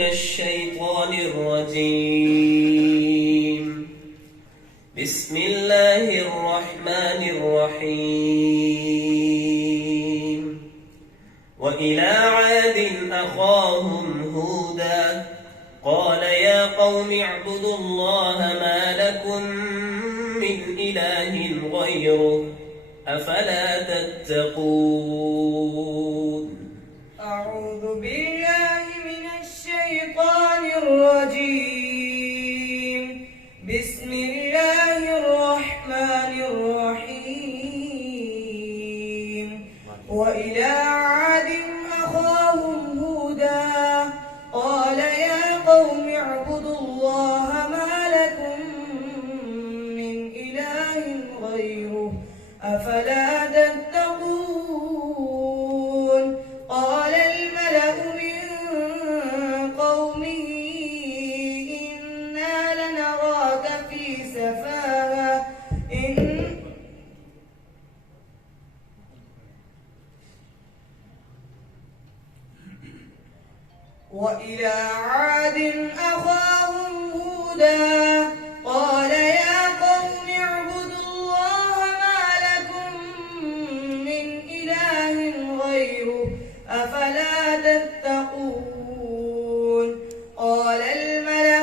من الشيطان الرجيم. بسم الله الرحمن الرحيم. وإلى عاد أخاهم هودا قال يا قوم اعبدوا الله ما لكم من إله غيره أفلا تتقون. أعوذ بالله من الشيطان الرجيم. بسم الله الرحمن الرحيم. وإلى عاد أخاهم هودا قال يا قوم اعبدوا الله ما لكم من إله غيره أفلا تتقون. قال الملأ من قومه إنا لنراك في سفاهة وإلى عاد أخاهم هودا قال يا قوم اعبدوا الله ما لكم من إله غيره أفلا تتقون. قال الملأ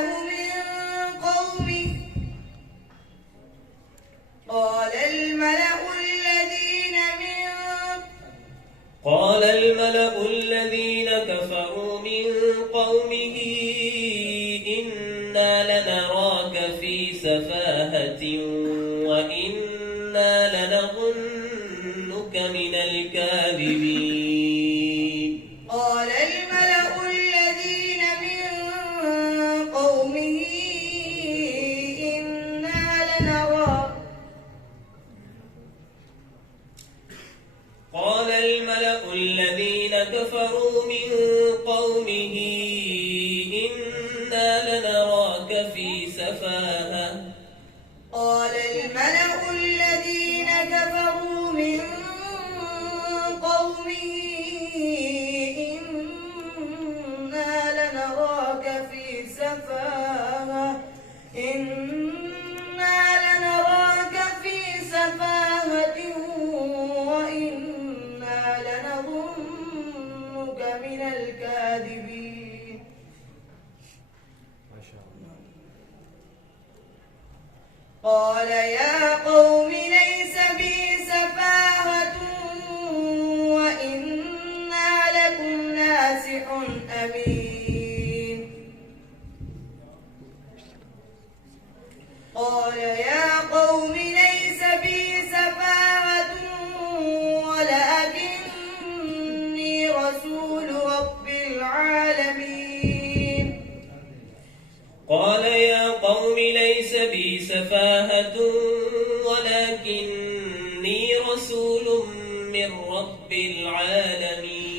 الذين كفروا من قومه إنا لنراك في سفاهة وإنا لنظنك من الكاذبين. قال الملأ الذين من قومه إنا لنراك قال الملأ الذين كفروا من قومه إنا لنراك في سفاهة قال الملأ الذين كفروا من قومه إنا لنراك في سفاهة وإنا لنظنك من الكاذبين. قال يا قوم ليس بي سفاهة وإنا لكم ناصح أمين. قال يا قوم ليس بي سفاهة ولكني رسول رب العالمين. قال يا قوم ليس بي سفاهة ولكني رسول من رب العالمين.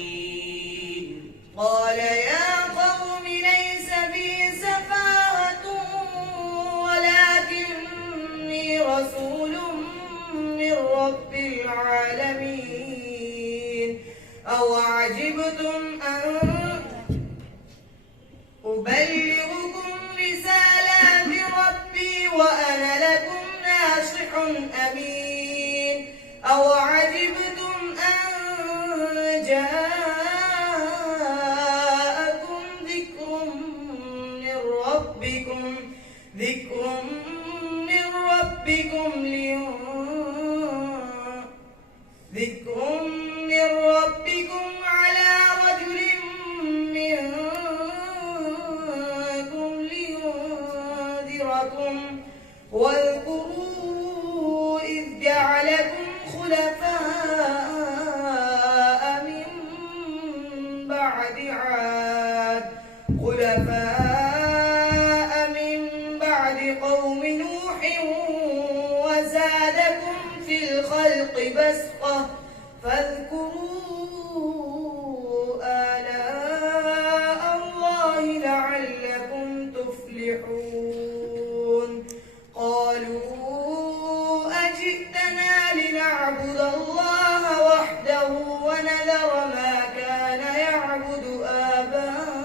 قال يا قوم ليس بي سفاهة ولكني رسول من رب العالمين. أوعجبتم أن أبلغكم رسالات ربي وأنا لكم ناصح أمين. أوعجبتم أن جاءكم ذكر من ربكم على رجل منكم لينذركم. واذكروا إذ جعلكم خلفاء من بعد قوم نوح وزادكم في الخلق بسطة فاذكروا آلاء الله لعلكم تفلحون. قالوا أجئتنا لنعبد الله وحده ونذر ما كان يعبد آباؤنا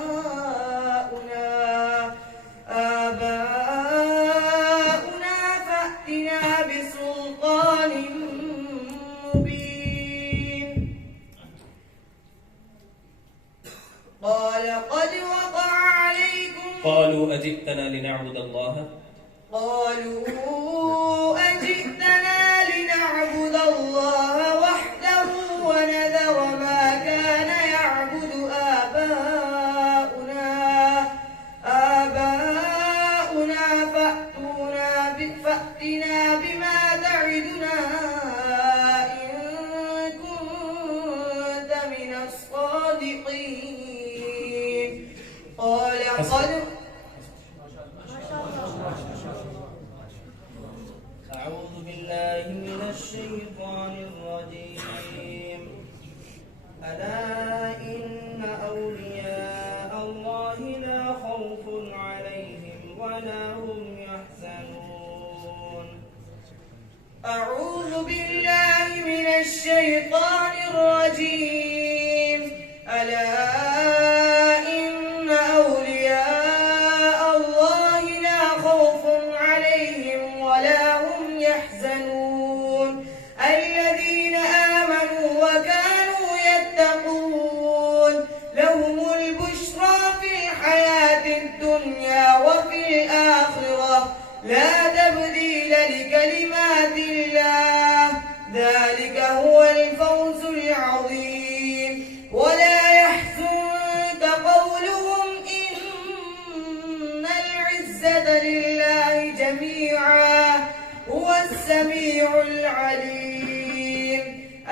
قد وقع عليكم قالوا أجئتنا لنعبد الله قالوا أجئتنا لنعبد الله وحده ونذر ما كان يعبد آباؤنا فأتنا بما تعدنا إن كنت من الصادقين قال قد أعوذ بالله من الشيطان الرجيم ألا إن أولياء الله لا خوف عليهم ولا هم يحزنون أعوذ بالله من الشيطان الرجيم ألا إن أولياء الله لا خوف عليهم ولا هم يحزنون الذين آمنوا وكانوا يتقون لهم البشرى في الحياة الدنيا وفي الآخرة لا تبديل لكلمات الله ذلك هو الفوز العظيم ولا يحزنك قولهم إن العزة لله جميعا هو السميع العليم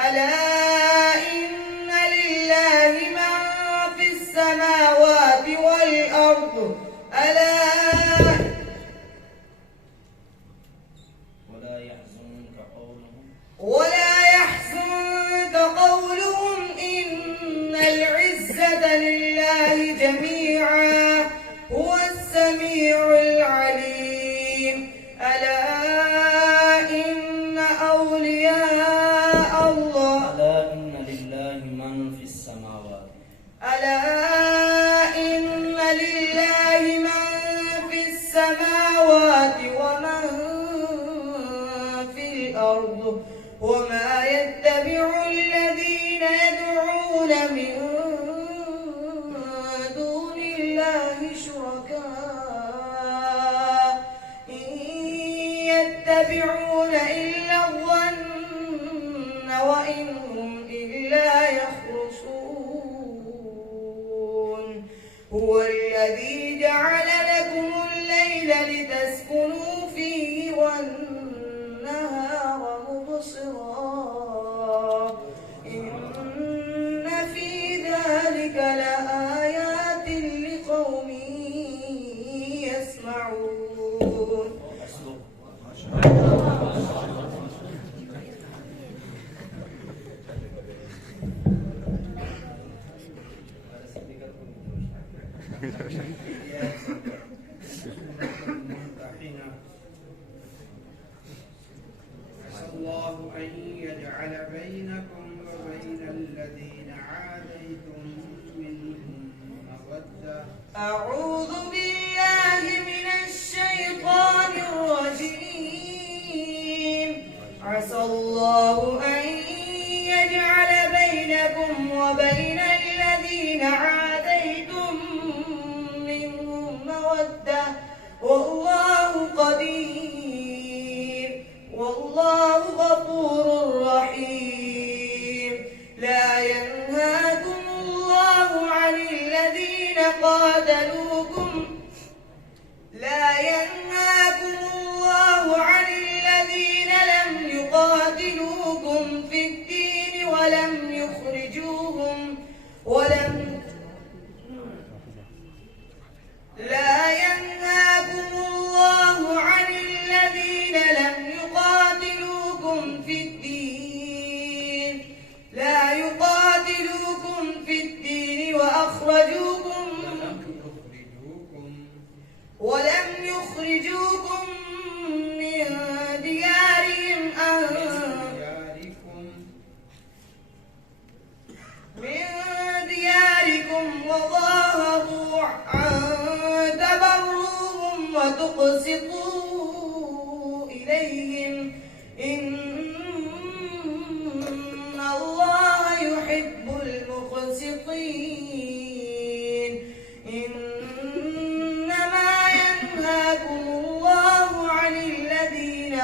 ألا إن لله من في السماوات والأرض ألا ولا يحزنك قولهم إن العزة لله جميعا هو السميع العليم ألا إن أولياء الله ألا إن لله من في السماوات ألا إن لله من في السماوات ومن في الأرض وما يتبع الذين يدعون من دون الله شركاء إن يتبعون إلا الظن وإن هم إلا يخرصون هو الذي جعل لكم الليل لتسكنوا فيه والنهار مبصرا إن في ذلك لآيات لقوم يسمعون عسى الله أن يجعل بينكم وبين الذين عاديتم منهم مودة أعوذ بالله من الشيطان الرجيم عسى الله أن يجعل بينكم وبين الذين عاديتم منهم مودة والله قدير والله غفور رحيم لا ينهاكم الله عن الذين لم يقاتلوكم في الدين ولم يخرجوكم ولم يخرجوكم من دياركم وظاهروا عن تبروهم وتقسطوا إليهم إن الله يحب المقسطين إنما ينهاكم الله عن الذين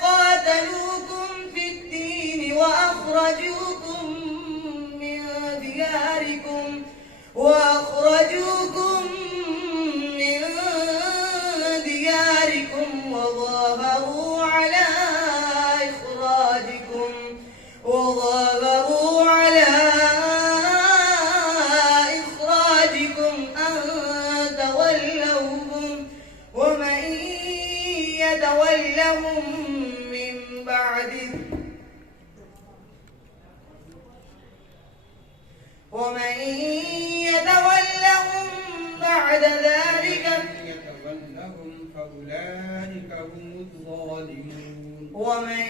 قاتلوكم في الدين وأخرجوكم من دياركم وظاهروا على إخراجكم أن تولوهم ومن يتولهم بعد ذلك يتولهم فأولئك هم الظالمون. ومن